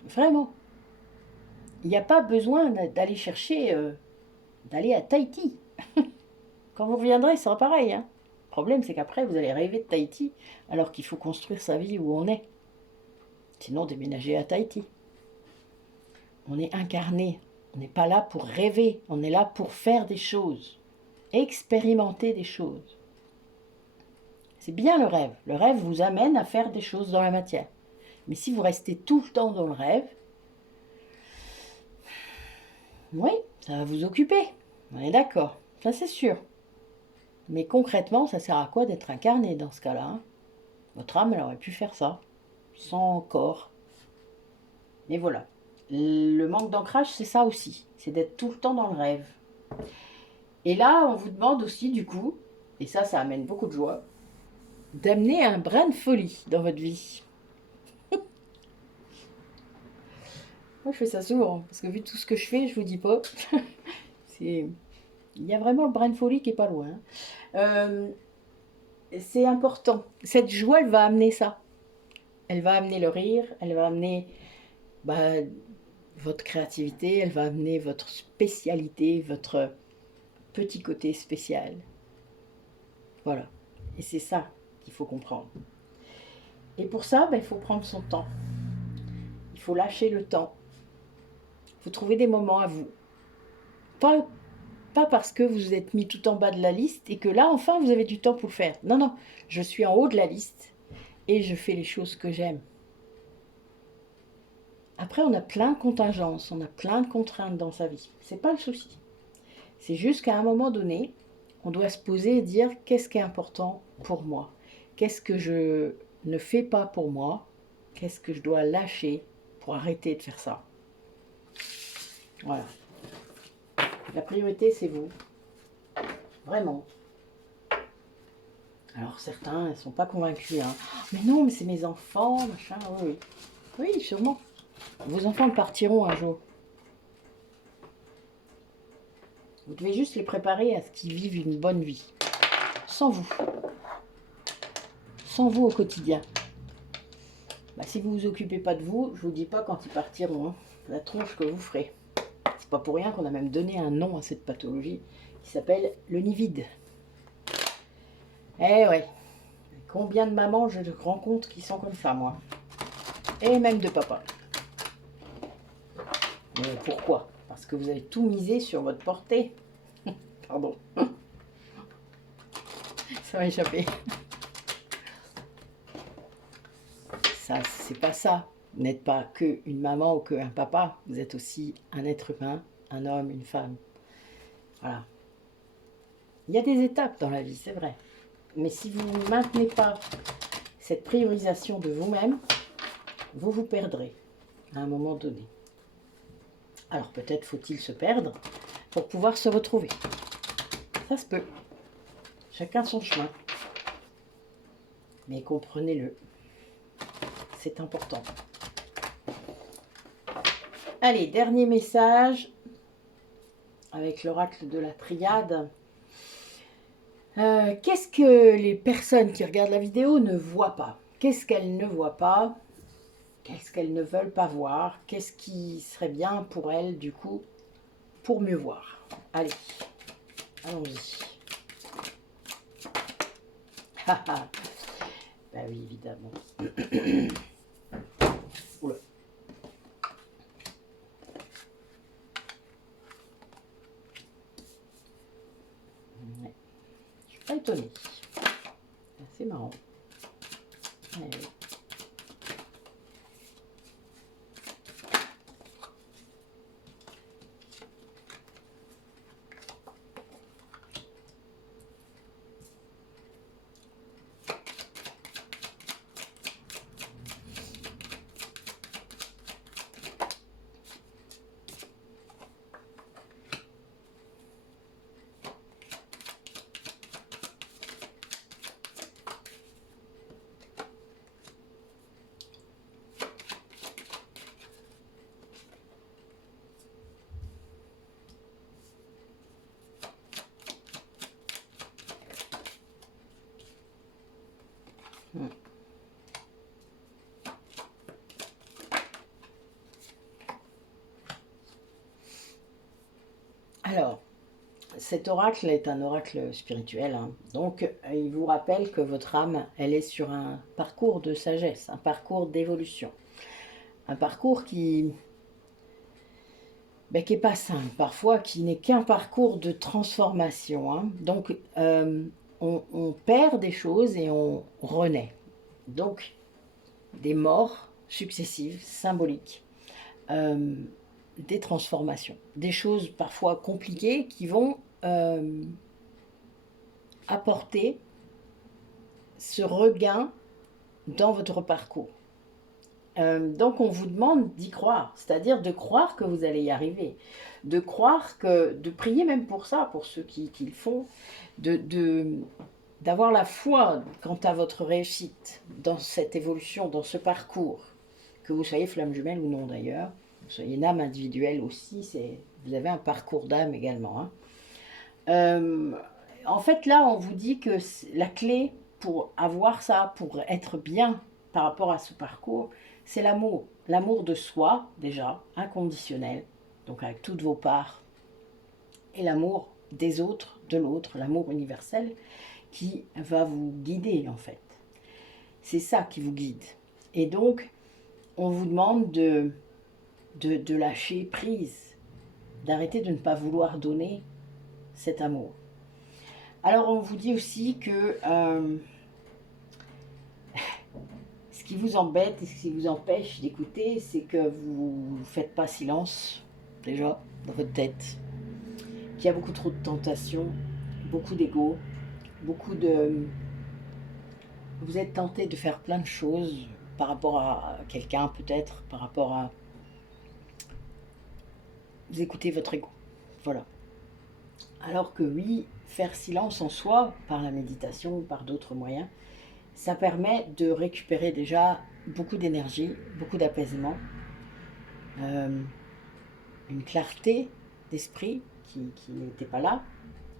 Vraiment. Il n'y a pas besoin d'aller chercher, d'aller à Tahiti. Quand vous reviendrez, ce sera pareil. Hein. Le problème, c'est qu'après, vous allez rêver de Tahiti, alors qu'il faut construire sa vie où on est. Sinon, déménager à Tahiti. On est incarné. On n'est pas là pour rêver. On est là pour faire des choses. Expérimenter des choses. C'est bien le rêve. Le rêve vous amène à faire des choses dans la matière. Mais si vous restez tout le temps dans le rêve, oui, ça va vous occuper. On est d'accord. Ça, c'est sûr. Mais concrètement, ça sert à quoi d'être incarné dans ce cas-là, hein? Votre âme, elle aurait pu faire ça, sans corps. Mais voilà. Le manque d'ancrage, c'est ça aussi. C'est d'être tout le temps dans le rêve. Et là, on vous demande aussi, du coup, et ça amène beaucoup de joie, d'amener un brin de folie dans votre vie. Moi, je fais ça souvent, parce que vu tout ce que je fais, je vous dis pas. Il y a vraiment le brin de folie qui est pas loin. C'est important. Cette joie, elle va amener ça. Elle va amener le rire, elle va amener votre créativité, elle va amener votre spécialité, votre petit côté spécial. Voilà. Et c'est ça qu'il faut comprendre. Et pour ça, il faut prendre son temps. Il faut lâcher le temps. Il faut trouver des moments à vous. Pas parce que vous vous êtes mis tout en bas de la liste et que là, enfin, vous avez du temps pour le faire. Non, non. Je suis en haut de la liste et je fais les choses que j'aime. Après, on a plein de contingences, on a plein de contraintes dans sa vie. C'est pas le souci. C'est juste qu'à un moment donné, on doit se poser et dire qu'est-ce qui est important pour moi? Qu'est-ce que je ne fais pas pour moi? Qu'est-ce que je dois lâcher pour arrêter de faire ça? Voilà. La priorité, c'est vous. Vraiment. Alors certains ne sont pas convaincus. Hein. Mais non, mais c'est mes enfants, machin. Oui, oui. Oui, sûrement. Vos enfants partiront un jour. Vous devez juste les préparer à ce qu'ils vivent une bonne vie. Sans vous. Sans vous au quotidien. Si vous ne vous occupez pas de vous, je ne vous dis pas quand ils partiront. Hein, la tronche que vous ferez. C'est pas pour rien qu'on a même donné un nom à cette pathologie qui s'appelle le nid vide. Eh ouais. Combien de mamans je rencontre qui sont comme ça, moi. Et même de papa. Mais pourquoi? Parce que vous avez tout misé sur votre portée. Pardon. Ça va échapper. Ça, c'est pas ça. Vous n'êtes pas qu'une maman ou qu'un papa. Vous êtes aussi un être humain, un homme, une femme. Voilà. Il y a des étapes dans la vie, c'est vrai. Mais si vous ne maintenez pas cette priorisation de vous-même, vous vous perdrez à un moment donné. Alors peut-être faut-il se perdre pour pouvoir se retrouver. Ça se peut. Chacun son chemin. Mais comprenez-le. C'est important. Allez, dernier message avec l'oracle de la triade. Qu'est-ce que les personnes qui regardent la vidéo ne voient pas? Qu'est-ce qu'elles ne voient pas? Qu'est-ce qu'elles ne veulent pas voir? Qu'est-ce qui serait bien pour elles, du coup, pour mieux voir? Allez, allons-y. Ben oui, évidemment. Oula. Ouais. Je suis pas étonnée. C'est marrant. Ouais, ouais. Alors, cet oracle est un oracle spirituel, hein. Donc il vous rappelle que votre âme, elle est sur un parcours de sagesse, un parcours d'évolution, un parcours qui n'est pas simple, parfois qui n'est qu'un parcours de transformation, hein. Donc on perd des choses et on renaît. Donc des morts successives, symboliques, des transformations, des choses parfois compliquées qui vont apporter ce regain dans votre parcours. Donc on vous demande d'y croire, c'est-à-dire de croire que vous allez y arriver, de croire que, de prier même pour ça, pour ceux qui le font, d'avoir la foi quant à votre réussite dans cette évolution, dans ce parcours, que vous soyez flamme jumelle ou non d'ailleurs, que vous soyez une âme individuelle aussi, vous avez un parcours d'âme également, hein. En fait là on vous dit que la clé pour avoir ça, pour être bien par rapport à ce parcours, c'est l'amour. L'amour de soi, déjà, inconditionnel, donc avec toutes vos parts, et l'amour des autres, de l'autre, l'amour universel, qui va vous guider, en fait. C'est ça qui vous guide. Et donc, on vous demande de lâcher prise, d'arrêter de ne pas vouloir donner cet amour. Alors, on vous dit aussi que ce qui vous embête et ce qui vous empêche d'écouter, c'est que vous ne faites pas silence, déjà, dans votre tête. Qu'il y a beaucoup trop de tentations, beaucoup d'ego, beaucoup de... Vous êtes tenté de faire plein de choses par rapport à quelqu'un, peut-être, par rapport à... Vous écoutez votre ego, voilà. Alors que oui, faire silence en soi, par la méditation ou par d'autres moyens, ça permet de récupérer déjà beaucoup d'énergie, beaucoup d'apaisement, une clarté d'esprit qui n'était pas là.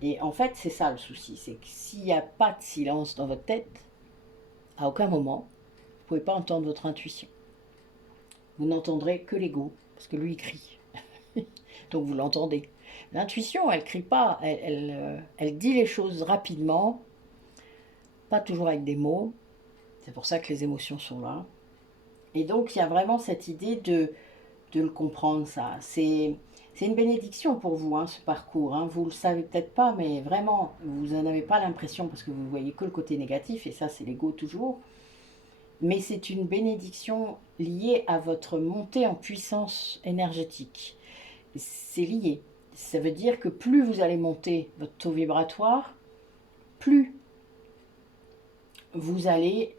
Et en fait, c'est ça le souci, c'est que s'il n'y a pas de silence dans votre tête, à aucun moment, vous ne pouvez pas entendre votre intuition. Vous n'entendrez que l'ego, parce que lui, il crie. Donc vous l'entendez. L'intuition, elle ne crie pas, elle dit les choses rapidement, pas toujours avec des mots. C'est pour ça que les émotions sont là. Et donc, il y a vraiment cette idée de le comprendre, ça. C'est une bénédiction pour vous, hein, ce parcours. Hein. Vous ne le savez peut-être pas, mais vraiment, vous n'en avez pas l'impression parce que vous voyez que le côté négatif, et ça, c'est l'ego toujours. Mais c'est une bénédiction liée à votre montée en puissance énergétique. C'est lié. Ça veut dire que plus vous allez monter votre taux vibratoire, plus vous allez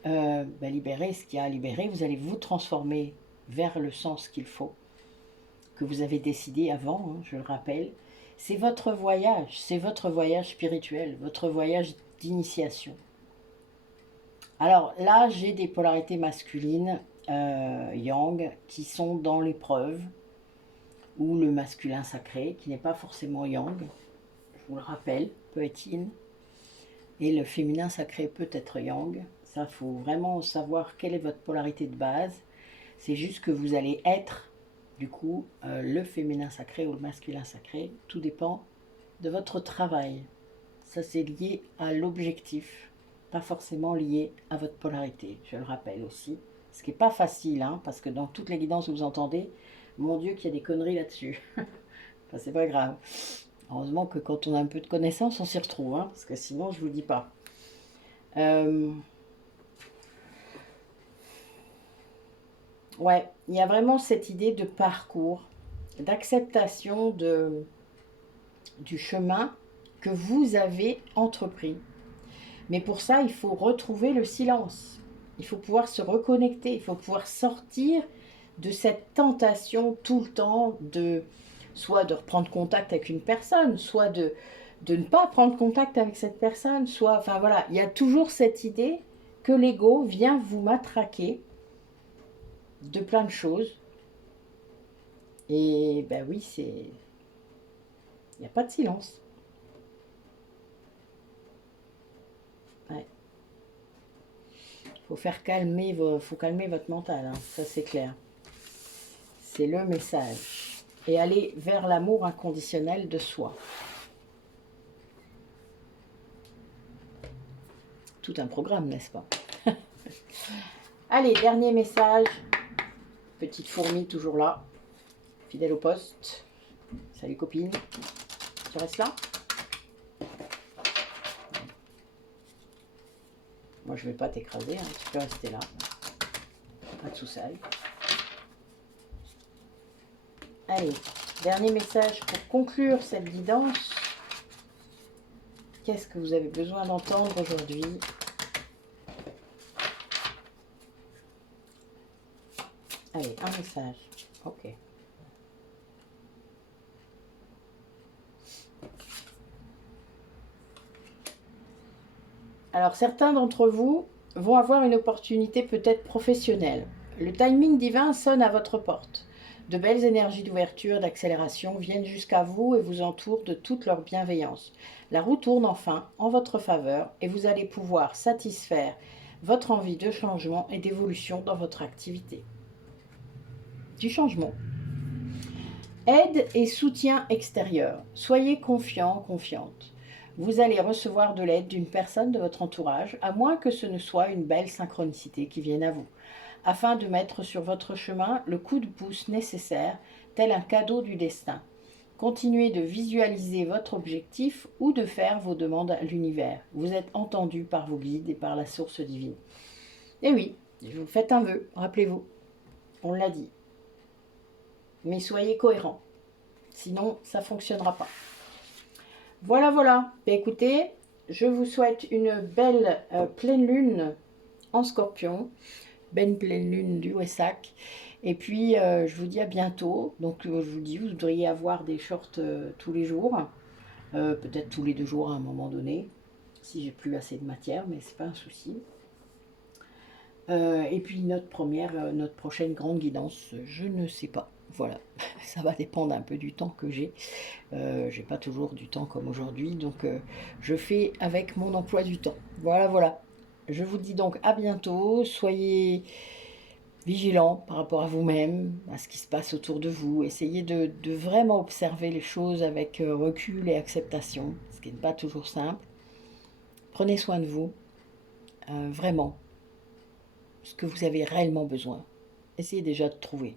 libérer ce qu'il y a à libérer, vous allez vous transformer vers le sens qu'il faut, que vous avez décidé avant, hein, je le rappelle. C'est votre voyage spirituel, votre voyage d'initiation. Alors là, j'ai des polarités masculines, yang, qui sont dans l'épreuve, ou le masculin sacré, qui n'est pas forcément yang, je vous le rappelle, peut être yin, et le féminin sacré peut être yang. Ça, il faut vraiment savoir quelle est votre polarité de base. C'est juste que vous allez être, du coup, le féminin sacré ou le masculin sacré. Tout dépend de votre travail. Ça, c'est lié à l'objectif, pas forcément lié à votre polarité, je le rappelle aussi. Ce qui n'est pas facile, hein, parce que dans toutes les guidances que vous entendez, mon Dieu qu'il y a des conneries là-dessus. Enfin, c'est pas grave. Heureusement que quand on a un peu de connaissances, on s'y retrouve, hein, parce que sinon, je ne vous dis pas. Ouais, il y a vraiment cette idée de parcours, d'acceptation du chemin que vous avez entrepris. Mais pour ça, il faut retrouver le silence. Il faut pouvoir se reconnecter, il faut pouvoir sortir de cette tentation tout le temps soit de reprendre contact avec une personne, soit de ne pas prendre contact avec cette personne, soit, enfin voilà, il y a toujours cette idée que l'ego vient vous matraquer de plein de choses. Et ben oui, il n'y a pas de silence. Ouais. Faut calmer votre mental, hein, ça c'est clair. C'est le message. Et aller vers l'amour inconditionnel de soi. Tout un programme, n'est-ce pas? Allez, dernier message. Petite fourmi toujours là, fidèle au poste. Salut copine. Tu restes là? Moi je vais pas t'écraser, hein. Tu peux rester là. Pas de soucis. Allez, dernier message pour conclure cette guidance. Qu'est-ce que vous avez besoin d'entendre aujourd'hui? Allez, un message. Ok. Alors, certains d'entre vous vont avoir une opportunité peut-être professionnelle. Le timing divin sonne à votre porte. De belles énergies d'ouverture, d'accélération viennent jusqu'à vous et vous entourent de toute leur bienveillance. La roue tourne enfin en votre faveur et vous allez pouvoir satisfaire votre envie de changement et d'évolution dans votre activité. Du changement. Aide et soutien extérieur. Soyez confiant, confiante. Vous allez recevoir de l'aide d'une personne de votre entourage, à moins que ce ne soit une belle synchronicité qui vienne à vous, afin de mettre sur votre chemin le coup de pouce nécessaire, tel un cadeau du destin. Continuez de visualiser votre objectif ou de faire vos demandes à l'univers. Vous êtes entendu par vos guides et par la source divine. Et oui, vous faites un vœu, rappelez-vous, on l'a dit. Mais soyez cohérents, sinon ça ne fonctionnera pas. Voilà, voilà. Écoutez, je vous souhaite une belle pleine lune en Scorpion, belle pleine lune du Wessac. Et puis, je vous dis à bientôt. Donc, je vous dis, vous devriez avoir des shorts tous les jours, peut-être tous les 2 jours à un moment donné, si j'ai plus assez de matière, mais c'est pas un souci. Et puis notre prochaine grande guidance, je ne sais pas. Voilà, ça va dépendre un peu du temps que j'ai. J'ai pas toujours du temps comme aujourd'hui, donc je fais avec mon emploi du temps. Voilà, voilà. Je vous dis donc à bientôt. Soyez vigilants par rapport à vous-même, à ce qui se passe autour de vous. Essayez de vraiment observer les choses avec recul et acceptation, ce qui n'est pas toujours simple. Prenez soin de vous, vraiment. Ce que vous avez réellement besoin. Essayez déjà de trouver.